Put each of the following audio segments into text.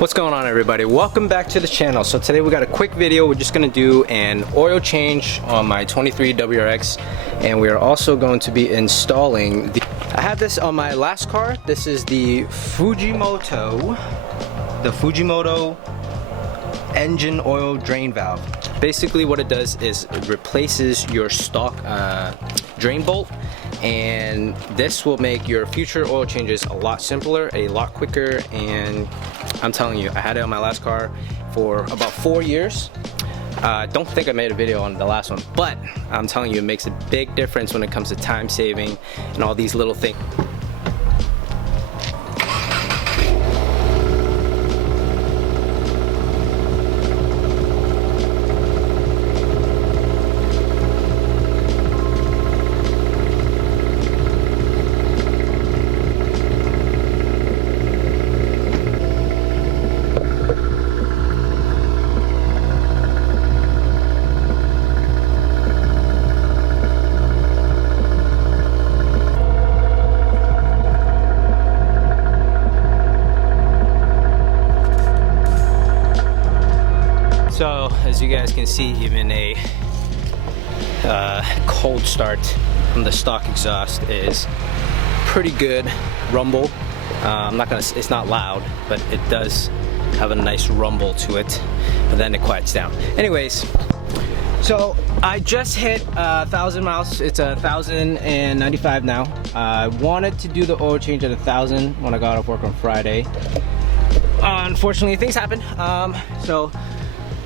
What's going on, everybody? Welcome back to the channel. So today we got a quick video. We're just gonna do an oil change on my 23 WRX, and we are also going to be installing I had this on my last car. This is the Fujimoto engine oil drain valve. Basically what it does is it replaces your stock drain bolt, and this will make your future oil changes a lot simpler, a lot quicker. And I'm telling you, I had it on my last car for about 4 years. Don't think I made a video on the last one, but I'm telling you, it makes a big difference when it comes to time saving and all these little things. So as you guys can see, even a cold start from the stock exhaust is pretty good rumble. It's not loud, but it does have a nice rumble to it, but then it quiets down. Anyways, so I just hit 1,000 miles. It's 1,095 now. I wanted to do the oil change at 1,000 when I got off work on Friday. Unfortunately, things happen. So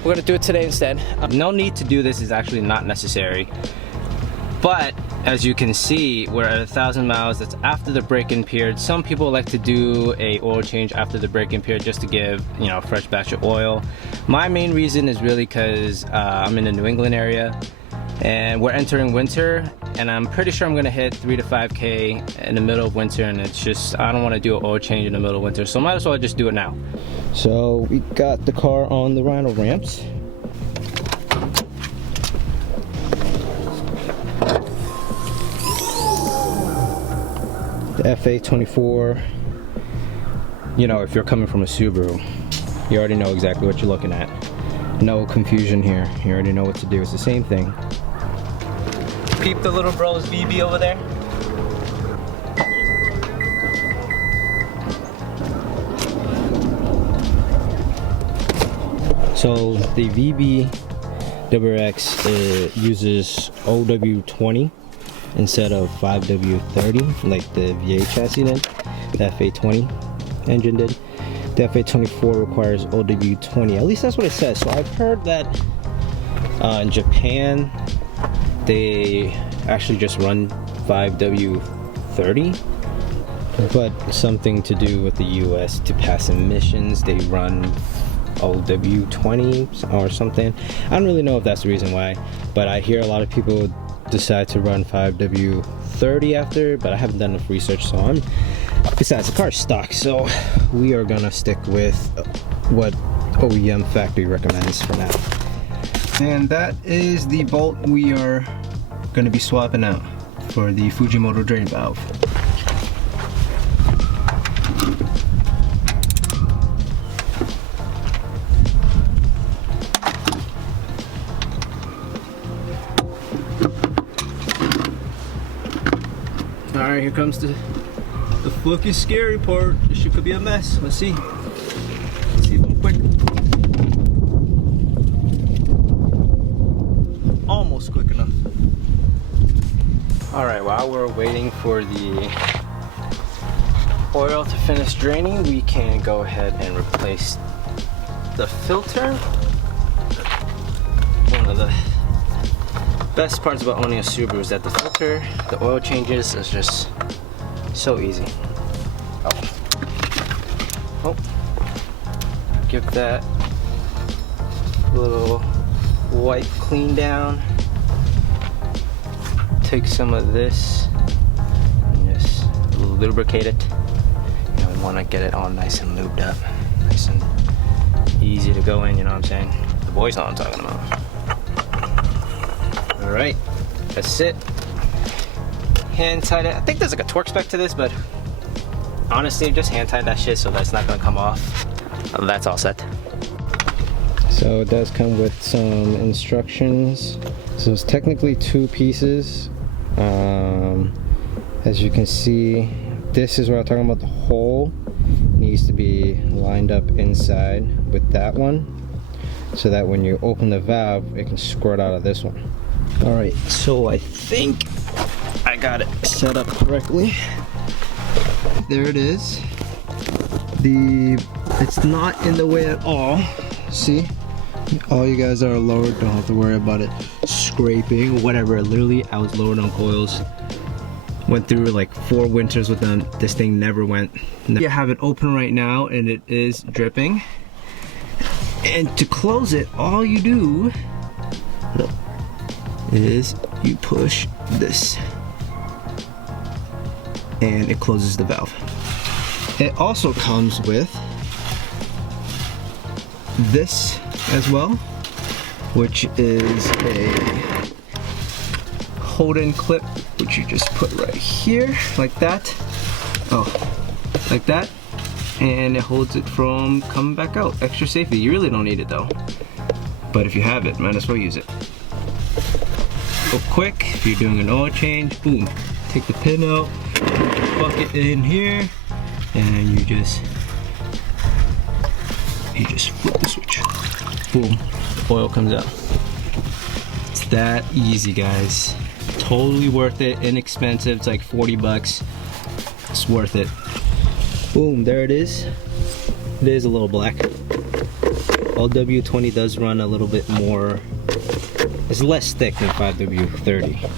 we're gonna do it today instead. No need to do this, is actually not necessary. But as you can see, we're at 1,000 miles. That's after the break-in period. Some people like to do a oil change after the break-in period just to give, you know, a fresh batch of oil. My main reason is really because I'm in the New England area and we're entering winter, and I'm pretty sure I'm gonna hit 3 to 5K in the middle of winter, and it's just, I don't wanna do an oil change in the middle of winter, so might as well just do it now. So we got the car on the Rhino ramps. The FA24, you know, if you're coming from a Subaru, you already know exactly what you're looking at. No confusion here. You already know what to do. It's the same thing. Peep the little bro's VB over there. So the VB WRX uses OW20 instead of 5W30 like the V8 chassis did, the FA20 engine did. The FA24 requires OW20, at least that's what it says. So I've heard that in Japan they actually just run 5W30, but something to do with the US to pass emissions, they run OW20 or something. I don't really know if that's the reason why, but I hear a lot of people decide to run 5W30 after, but I haven't done enough research, so besides, the car's stock, so we are gonna stick with what OEM factory recommends for now. And that is the bolt we are gonna be swapping out for the Fujimoto drain valve. Alright, here comes the fucking scary part. This shit could be a mess. Let's see. Let's see if I'm quick. Almost quick enough. Alright, while we're waiting for the oil to finish draining, we can go ahead and replace the filter. One of the best parts about owning a Subaru is that the filter, the oil changes is just so easy. Oh. Give that little wipe clean down. Take some of this and just lubricate it. You know, we want to get it all nice and lubed up, nice and easy to go in. You know what I'm saying? The boys know what I'm talking about. All right, that's it. Hand tight it. I think there's like a torque spec to this, but honestly, just hand tight that shit so that's not gonna come off. that's all set. So it does come with some instructions. So it's technically 2 pieces. As you can see, this is what I'm talking about. The hole needs to be lined up inside with that one, so that when you open the valve, it can squirt out of this one. All right, so I think I got it set up correctly. There it is. It's not in the way at all. See? All you guys that are lowered don't have to worry about it scraping, whatever. Literally, I was lowered on coils. Went through like 4 winters with them. This thing never went. You have it open right now and it is dripping. And to close it, all you do is you push this and it closes the valve. It also comes with this as well, which is a hold-in clip, which you just put right here like that. Oh, like that, and it holds it from coming back out. Extra safety. You really don't need it though, but if you have it, might as well use it. Go quick. If you're doing an oil change, boom, take the pin out, put the bucket in here, and you just flip the switch. Boom, oil comes out. It's that easy, guys. Totally worth it, inexpensive. It's like 40 bucks. It's worth it. Boom, there it is. It is a little black. LW20 does run a little bit more, it's less thick than 5W30.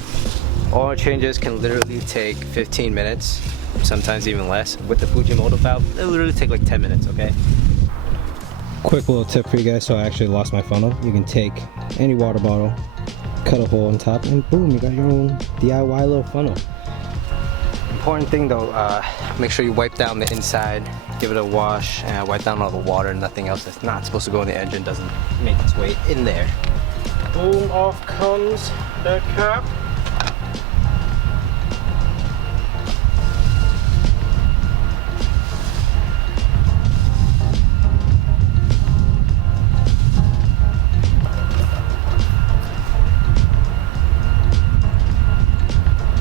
Oil changes can literally take 15 minutes, sometimes even less. With the Fujimoto valve, it'll literally take like 10 minutes, okay? Quick little tip for you guys. So I actually lost my funnel. You can take any water bottle, cut a hole on top, and boom, you got your own DIY little funnel. Important thing though, make sure you wipe down the inside, give it a wash, and wipe down all the water. Nothing else that's not supposed to go in the engine doesn't make its way in there. Boom, off comes the cap.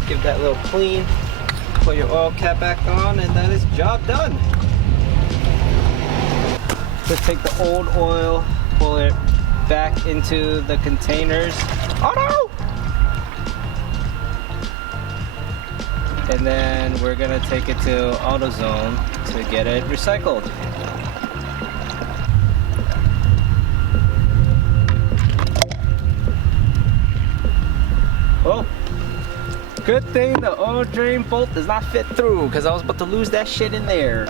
Give that little clean, put your oil cap back on, and that is job done. Just take the old oil, pull it back into the containers. Oh no! And then we're gonna take it to AutoZone to get it recycled. Oh! Good thing the oil drain bolt does not fit through, because I was about to lose that shit in there.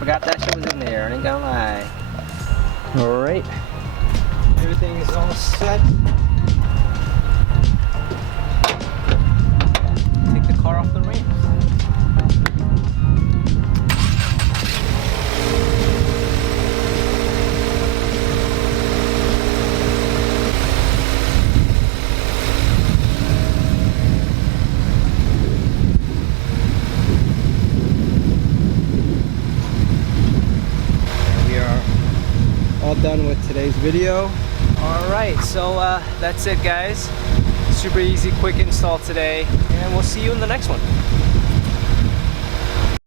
Forgot that shit was in there, I ain't gonna lie. Alright. Everything is all set. Take the car off the ramp. All done with today's video. Alright, so that's it guys. Super easy, quick install today, and we'll see you in the next one.